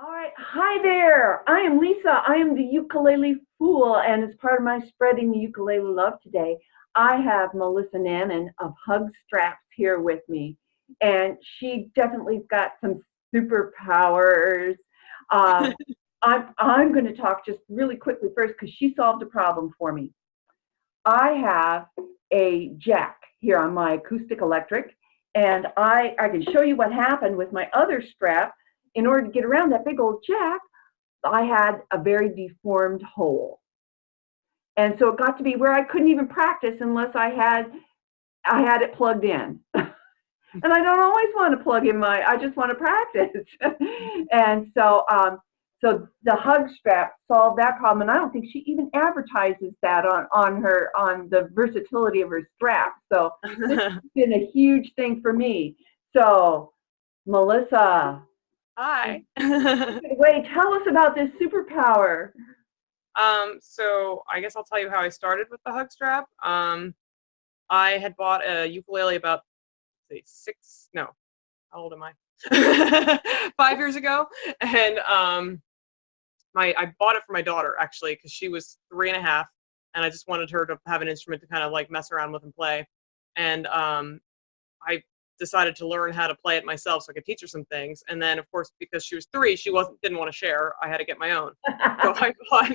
All right. Hi there. I am Lisa. I am the Ukulele Fool, and as part of my spreading the ukulele love today, I have Melissa Nannen of Hug Straps here with me, and she definitely's got some superpowers. Um, I'm going to talk just really quickly first because she solved a problem for me. I have a jack here on my acoustic electric, and I can show you what happened with my other strap. In order to get around that big old jack, I had a very deformed hole. And so it got to be where I couldn't even practice unless I had it plugged in. And I don't always want to plug in I just want to practice. And so the hug strap solved that problem. And I don't think she even advertises that on the versatility of her strap. So this has been a huge thing for me. So Melissa, Hi. wait, tell us about this superpower. So I guess I'll tell you how I started with the hug strap. I had bought a ukulele about say no, how old am I? 5 years ago, and my I bought it for my daughter actually because she was 3.5, and I just wanted her to have an instrument to kind of like mess around with and play. And I decided to learn how to play it myself so I could teach her some things. And then, of course, because she was 3, she didn't want to share. I had to get my own. So I bought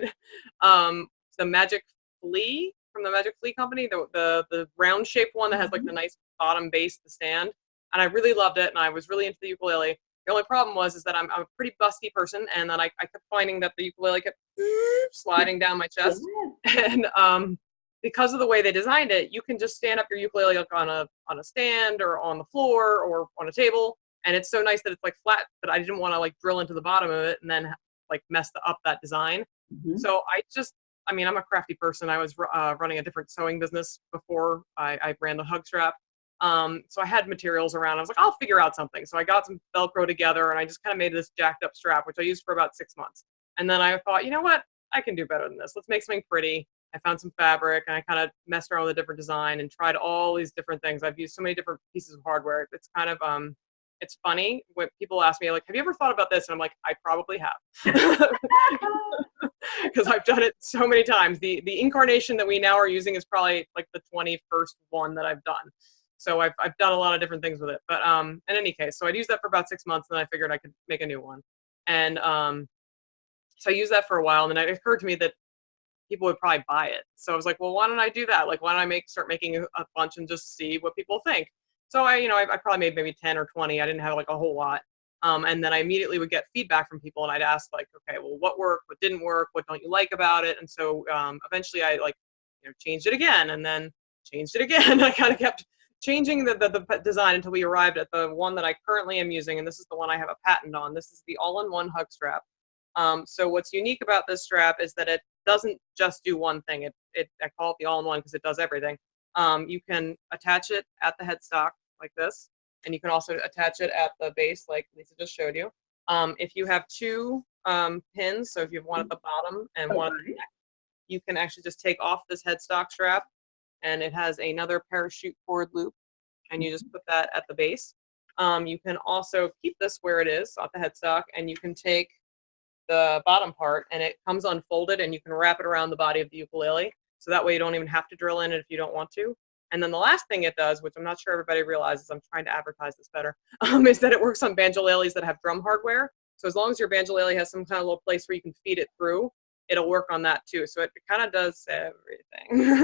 the Magic Flea from the Magic Flea Company, the round shaped one that has like the nice bottom base to stand. And I really loved it, and I was really into the ukulele. The only problem was is that I'm a pretty busty person, and that I kept finding that the ukulele kept sliding down my Yes. chest. And because of the way they designed it, you can just stand up your ukulele like on a stand or on the floor or on a table, and it's so nice that it's like flat. But I didn't want to like drill into the bottom of it and then like up that design. Mhm. So I mean, I'm a crafty person. I was running a different sewing business before I ran the hug strap. So I had materials around. I was like, I'll figure out something. So I got some Velcro together and I just kind of made this jacked up strap, which I used for about 6 months. And then I thought, you know what? I can do better than this. Let's make something pretty. I found some fabric and I kind of messed around with a different design and tried all these different things. I've used so many different pieces of hardware. It's kind of it's funny when people ask me like, "Have you ever thought about this?" And I'm like, "I probably have," because I've done it so many times. The incarnation that we now are using is probably like the 21st one that I've done. So I've done a lot of different things with it. But in any case, so I'd used that for about 6 months, and I figured I could make a new one. And so I used that for a while, and then it occurred to me that people would probably buy it. So I was like, well, why don't I do that? Like, why don't I start making a bunch and just see what people think? So I probably made maybe 10 or 20. I didn't have like a whole lot. And then I immediately would get feedback from people, and I'd ask like, okay, well, what worked, what didn't work, what don't you like about it? And so eventually I like, changed it again, and then changed it again. I kind of kept changing the design until we arrived at the one that I currently am using, and this is the one I have a patent on. This is the all-in-one hug strap. So what's unique about this strap is that it doesn't just do one thing. I call it the all-in-one because it does everything. You can attach it at the headstock like this, and you can also attach it at the base like Lisa just showed you. If you have two pins, so if you have one at the bottom and one at the Okay. neck, you can actually just take off this headstock strap, and it has another parachute cord loop, and you just put that at the base. You can also keep this where it is at the headstock, and you can take the bottom part and it comes unfolded and you can wrap it around the body of the ukulele. So that way you don't even have to drill in it if you don't want to. And then the last thing it does, which I'm not sure everybody realizes, I'm trying to advertise this better, is that it works on banjoleles that have drum hardware. So as long as your banjolele has some kind of little place where you can feed it through, it'll work on that too. So it kind of does everything.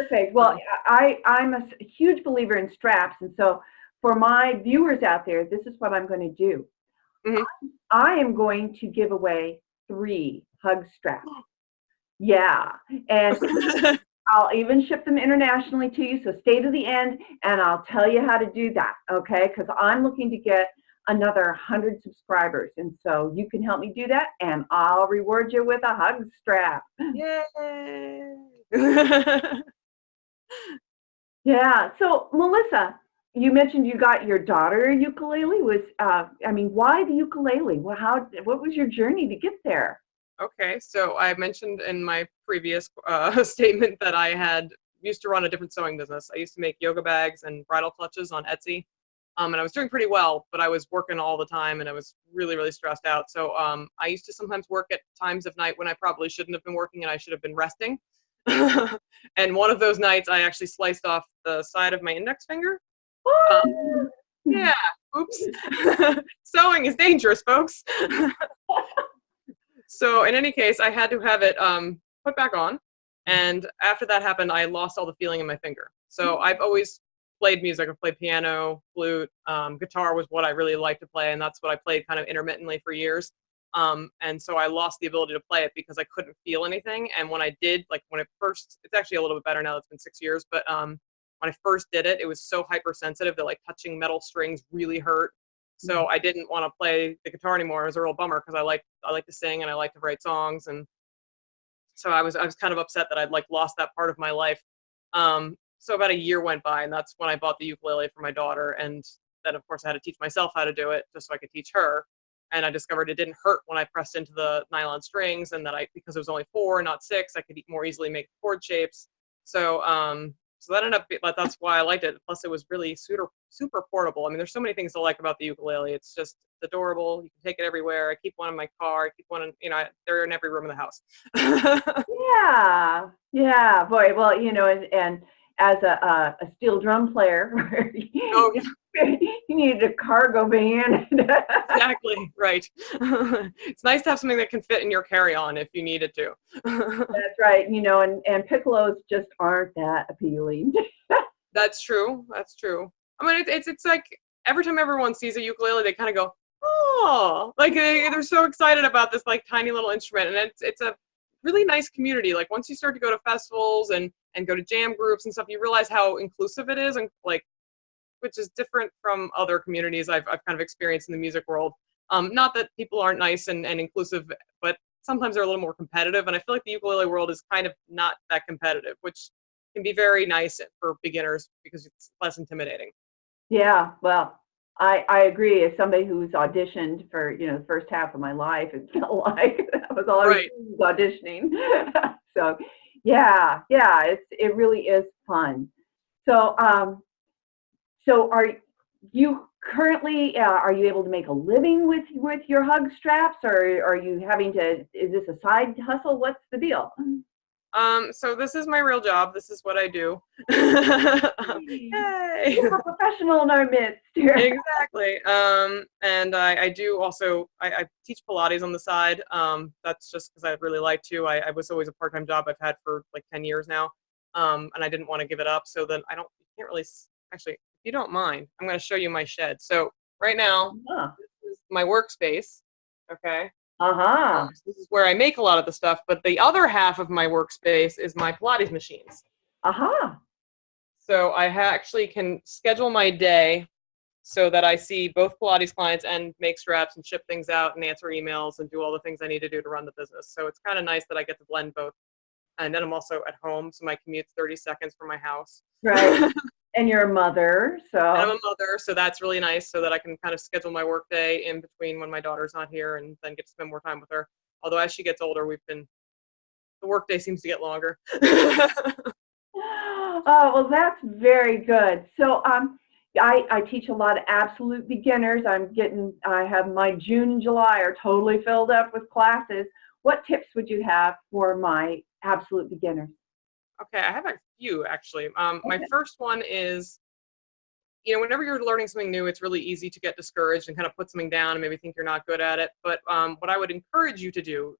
Perfect. Well, um, I'm a huge believer in straps, and so for my viewers out there, this is what I'm going to do. mhm. I am going to give away 3 hug straps. Yeah, and I'll even ship them internationally to you. So stay to the end, and I'll tell you how to do that. Okay? Because I'm looking to get another 100 subscribers, and so you can help me do that, and I'll reward you with a hug strap. Yay! Yeah. So, Melissa, you mentioned you got your daughter a ukulele. I mean, why the ukulele? Well, what was your journey to get there? Okay, so I mentioned in my previous statement that I had used to run a different sewing business. I used to make yoga bags and bridal clutches on Etsy. And I was doing pretty well, but I was working all the time and I was really, really stressed out. So I used to sometimes work at times of night when I probably shouldn't have been working and I should have been resting. And one of those nights, I actually sliced off the side of my index finger. Um, yeah, oops. Sewing is dangerous, folks. So in any case, I had to have it put back on. And after that happened, I lost all the feeling in my finger. So I've always played music. I've played piano, flute, guitar was what I really liked to play, and that's what I played kind of intermittently for years. And so I lost the ability to play it because I couldn't feel anything. And when I did, like when it first, it's actually a little bit better now. It's been 6 years, but when I first did it, it was so hypersensitive that like touching metal strings really hurt. So I didn't want to play the guitar anymore. It was a real bummer because I like to sing and I like to write songs, and so I was kind of upset that I'd like lost that part of my life. So about a year went by, and that's when I bought the ukulele for my daughter, and then of course I had to teach myself how to do it just so I could teach her. And I discovered it didn't hurt when I pressed into the nylon strings, and that I because it was only four, not six, I could more easily make chord shapes. So that ended up, but that's why I liked it. Plus, it was really super super portable. I mean, there's so many things to like about the ukulele. It's just adorable. You can take it everywhere. I keep one in my car. I keep one in, they're in every room in the house. Yeah, yeah, boy. Well, and as a steel drum player, Oh, yeah, you needed a cargo van. exactly. Right. It's nice to have something that can fit in your carry-on if you needed to. That's right. And piccolos just aren't that appealing. That's true. That's true. I mean, it's like every time everyone sees a ukulele, they kind of go, "Oh!" Like they're so excited about this like tiny little instrument, and it's a really nice community. Like once you start to go to festivals and go to jam groups and stuff, you realize how inclusive it is, and like which is different from other communities I've kind of experienced in the music world. Not that people aren't nice and inclusive, but sometimes they're a little more competitive. And I feel like the ukulele world is kind of not that competitive, which can be very nice for beginners because it's less intimidating. Yeah, well, I agree. As somebody who's auditioned for, the first half of my life, it felt like I was always Right. auditioning. So, yeah, yeah, it really is fun. So, so you currently are you able to make a living with your hug straps, or are you having to? Is this a side hustle? What's the deal? So this is my real job. This is what I do. Yay. Yay. We have a professional in our midst here. Exactly. And I do also I teach Pilates on the side. That's just because I really like to. I was always a part-time job I've had for like 10 years now. And I didn't want to give it up. So then I don't you can't really actually, if you don't mind, I'm going to show you my shed. So right now, Uh this is my workspace. Okay. huh. So this is where I make a lot of the stuff, but the other half of my workspace is my Pilates machines. Uh huh. So I actually can schedule my day so that I see both Pilates clients and make straps and ship things out and answer emails and do all the things I need to do to run the business. So it's kind of nice that I get to blend both. And then I'm also at home, so my commute's 30 seconds from my house. Right. And you're a mother, And I'm so a mother, so that's really nice so that I can kind of schedule my work day in between when my daughter's not here and then get to spend more time with her. Although as she gets older, the work day seems to get longer. oh, well, that's very good. So, I teach a lot of absolute beginners. I have my June and July are totally filled up with classes. What tips would you have for my absolute beginners? Okay, I have a few actually. My Okay. first one is, whenever you're learning something new, it's really easy to get discouraged and kind of put something down and maybe think you're not good at it. But what I would encourage you to do,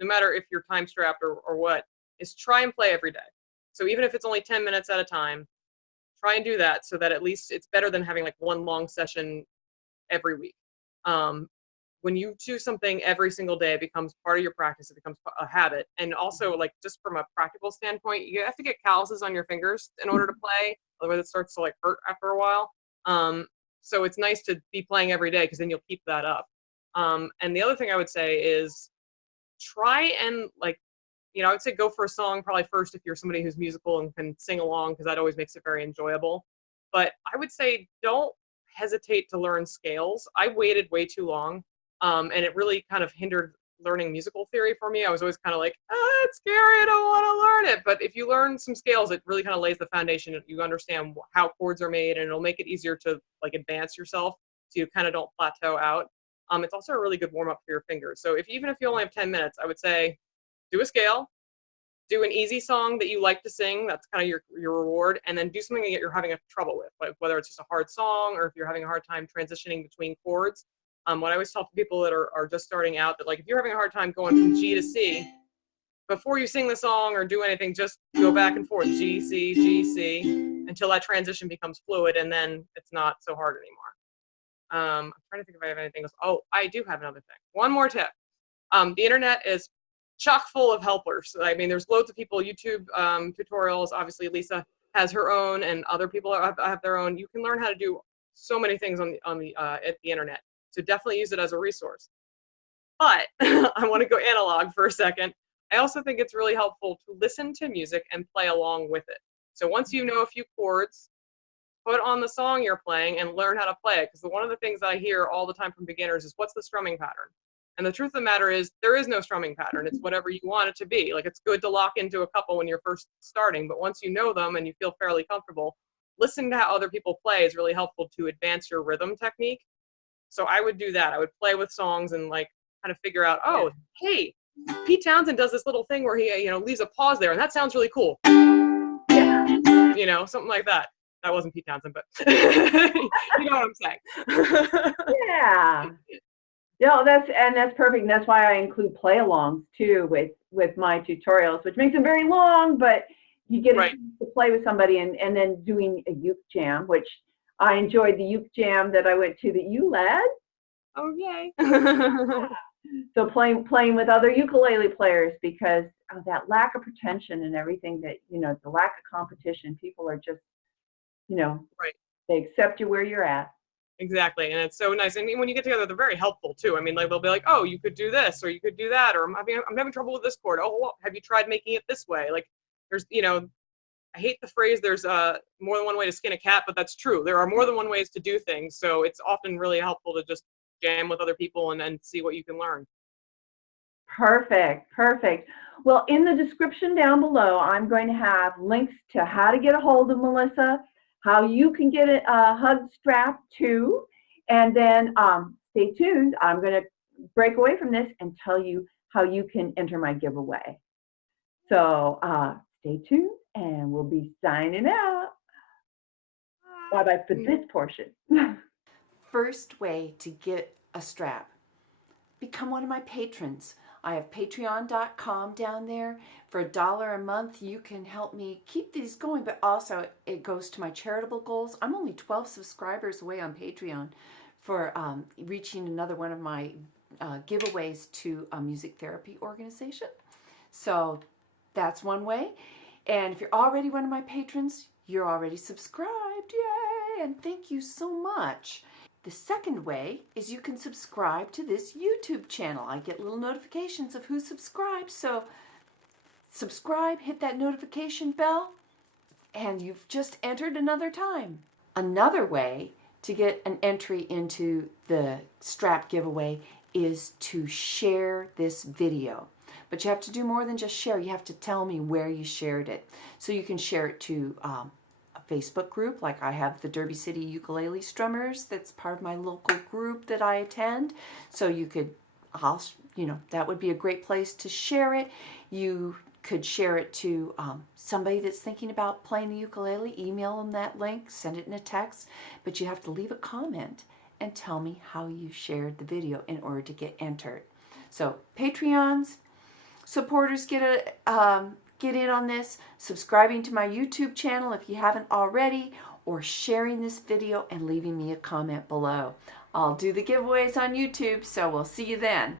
no matter if you're time strapped or what, is try and play every day. So even if it's only 10 minutes at a time, try and do that so that at least it's better than having like one long session every week. Um, when you do something every single day, it becomes part of your practice. It becomes a habit. And also, like just from a practical standpoint, you have to get calluses on your fingers in order to play. Otherwise, it starts to like hurt after a while. Um, so it's nice to be playing every day because then you'll keep that up. And the other thing I would say is try and like I would say go for a song probably first if you're somebody who's musical and can sing along because that always makes it very enjoyable. But I would say don't hesitate to learn scales. I waited way too long, and it really kind of hindered learning musical theory for me. I was always kind of like, it's scary, I don't want to learn it. But if you learn some scales, it really kind of lays the foundation. You understand how chords are made, and it'll make it easier to like advance yourself, so you kind of don't plateau out. It's also a really good warm up for your fingers. So if even if you only have 10 minutes, I would say do a scale, do an easy song that you like to sing. That's kind of your reward, and then do something that you're having a trouble with, like whether it's just a hard song or if you're having a hard time transitioning between chords. What I always tell people that are just starting out, that like if you're having a hard time going from G to C, before you sing the song or do anything, just go back and forth, G, C, G, C, until that transition becomes fluid, and then it's not so hard anymore. I'm trying to think if I have anything else. Oh, I do have another thing. One more tip. The internet is chock full of helpers. I mean, there's loads of people, YouTube tutorials. Obviously, Lisa has her own, and other people have their own. You can learn how to do so many things at the internet. So definitely use it as a resource. But I want to go analog for a second. I also think it's really helpful to listen to music and play along with it. So once you know a few chords, put on the song you're playing and learn how to play it. Because one of the things I hear all the time from beginners is, what's the strumming pattern? And the truth of the matter is, there is no strumming pattern. It's whatever you want it to be. Like, it's good to lock into a couple when you're first starting, but once you know them and you feel fairly comfortable, listening to how other people play is really helpful to advance your rhythm technique. So I would do that. I would play with songs and like kind of figure out, oh, hey, Pete Townsend does this little thing where he, leaves a pause there, and that sounds really cool. Something like that. That wasn't Pete Townsend, but you know what I'm saying. Yeah. No, that's perfect. And that's why I include play-alongs too with my tutorials, which makes them very long, but you get Right. to play with somebody, and then doing a uke jam, which I enjoyed the uke jam that I went to that you led. Oh, yay. So playing with other ukulele players, because of that lack of pretension and everything, that the lack of competition, people are just, Right. they accept you where you're at. Exactly. And it's so nice. And when you get together, they're very helpful too. I mean, like, they'll be like, oh, you could do this, or you could do that, or I'm having trouble with this chord. Oh, well, have you tried making it this way? Like, there's, I hate the phrase, there's more than one way to skin a cat, but that's true. There are more than one ways to do things. So it's often really helpful to just jam with other people and see what you can learn. Perfect, perfect. Well, in the description down below, I'm going to have links to how to get a hold of Melissa, how you can get a hug strap too, and then stay tuned. I'm going to break away from this and tell you how you can enter my giveaway. So stay tuned, and we'll be signing out. Bye-bye for this portion. First way to get a strap: become one of my patrons. I have patreon.com down there. For $1 a month, you can help me keep these going, but also it goes to my charitable goals. I'm only 12 subscribers away on Patreon for reaching another one of my giveaways to a music therapy organization. So that's one way. And if you're already one of my patrons, you're already subscribed. Yay! And thank you so much. The second way is you can subscribe to this YouTube channel. I get little notifications of who subscribes, so subscribe, hit that notification bell, and you've just entered another time. Another way to get an entry into the strap giveaway is to share this video. But you have to do more than just share. You have to tell me where you shared it. So you can share it to a Facebook group, like I have the Derby City Ukulele Strummers. That's part of my local group that I attend. So you could, that would be a great place to share it. You could share it to somebody that's thinking about playing the ukulele. Email them that link, send it in a text, but you have to leave a comment and tell me how you shared the video in order to get entered. So Patreons, supporters get in on this, subscribing to my YouTube channel if you haven't already, or sharing this video and leaving me a comment below. I'll do the giveaways on YouTube, so we'll see you then.